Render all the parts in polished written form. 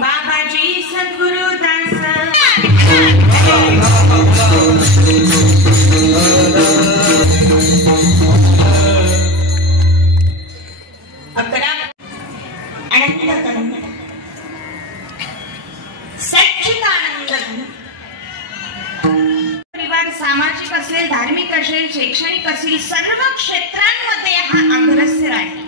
बाबाजी सद्गुरु दास सामाजिक असेल, धार्मिक असेल, शैक्षणिक असेल, सर्व क्षेत्रांमध्ये हा अग्रसर आहे।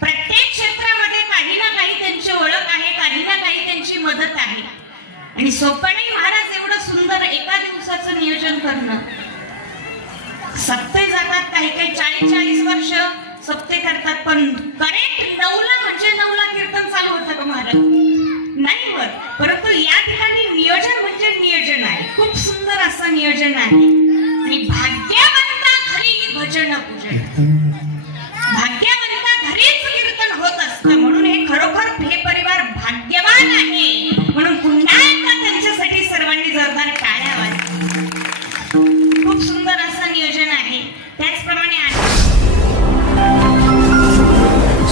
प्रत्येक क्षेत्रामध्ये काही ना काही त्यांची ओळख आहे, काही ना काही त्यांची मदत आहे। आणि सोपाणी महाराज एवढं सुंदर एका दिवसाचं नियोजन करणं, सप्ते जातात, काही काही 40-40 वर्ष सप्ते करतात, पण करेक्ट 9ला म्हणजे 9ला कीर्तन चालू होतं का महाराज? नाही होत, परंतु या ठिकाणी नियोजन म्हणजे नियोजन आहे, खूप सुंदर असं नियोजन आहे। आणि भाग्यवंता घरी भजन पूजन, भाग्यवंता घरीच कीर्तन होत असतं, म्हणून हे खरोखर हे परिवार भाग्यवान आहे। म्हणून पुन्हा एकदा त्यांच्यासाठी सर्वांनी जोरदार टाळ्या वाजवा। खूप सुंदर असं नियोजन आहे। त्याचप्रमाणे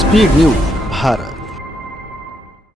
स्पीड न्यूज भारत।